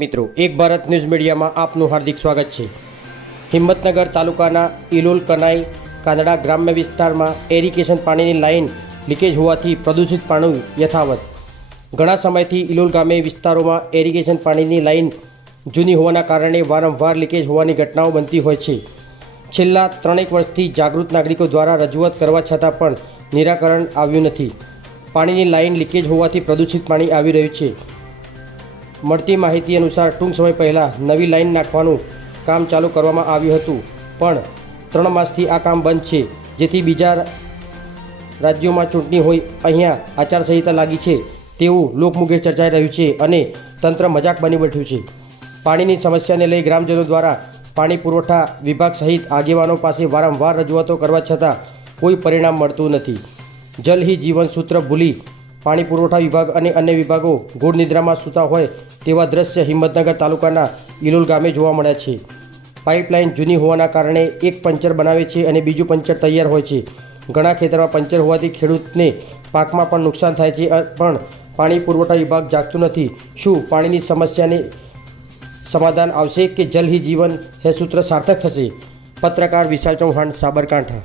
મિત્રો, એક ભારત ન્યૂઝ મીડિયામાં આપનું હાર્દિક સ્વાગત છે। હિંમતનગર તાલુકાના ઇલોલ કનાઈ કાંદડા ગ્રામ્ય વિસ્તારમાં એરિગેશન પાણીની લાઇન લીકેજ હોવાથી પ્રદૂષિત પાણી યથાવત। ઘણા સમયથી ઇલોલ ગામે વિસ્તારોમાં એરિગેશન પાણીની લાઇન જૂની હોવાના કારણે વારંવાર લીકેજ હોવાની ઘટનાઓ બનતી હોય છે। છેલ્લા 3 વર્ષથી જાગૃત નાગરિકો દ્વારા રજૂઆત કરવા છતાં પણ નિરાકરણ આવ્યું નથી। પાણીની લાઇન લીકેજ હોવાથી પ્રદૂષિત પાણી આવી રહ્યું છે। મળતી માહિતી અનુસાર ટૂંક સમય પહેલાં નવી લાઇન નાખવાનું કામ ચાલુ કરવામાં આવ્યું હતું, પણ 3 માસથી આ કામ બંધ છે, જેથી બીજા રાજ્યોમાં ચૂંટણી હોય અહીંયા આચારસંહિતા લાગી છે તેવું લોકમુખે ચર્ચાઈ રહ્યું છે અને તંત્ર મજાક બની બેઠું છે। પાણીની સમસ્યાને લઈ ગ્રામજનો દ્વારા પાણી પુરવઠા વિભાગ સહિત આગેવાનો પાસે વારંવાર રજૂઆતો કરવા છતાં કોઈ પરિણામ મળતું નથી। જલ હી જીવન સૂત્ર ભૂલી પાણી પુરવઠા વિભાગ અને અન્ય વિભાગો ગૂઢ નિદ્રામાં સૂતા હોય તેવા દ્રશ્ય હિંમતનગર તાલુકાના ઇલોલ ગામે જોવા મળ્યા છે। પાઇપલાઇન જૂની હોવાના કારણે એક પંચર બનાવે છે અને બીજું પંચર તૈયાર હોય છે। ઘણા ખેતરમાં પંચર હોવાથી ખેડૂતને પાકમાં પણ નુકસાન થાય છે, પણ પાણી પુરવઠા વિભાગ જાગતું નથી। શું પાણીની સમસ્યાને સમાધાન આવશે કે જલ હી જીવન હે સૂત્ર સાર્થક થશે? પત્રકાર વિશાલ ચૌહાણ, સાબરકાંઠા।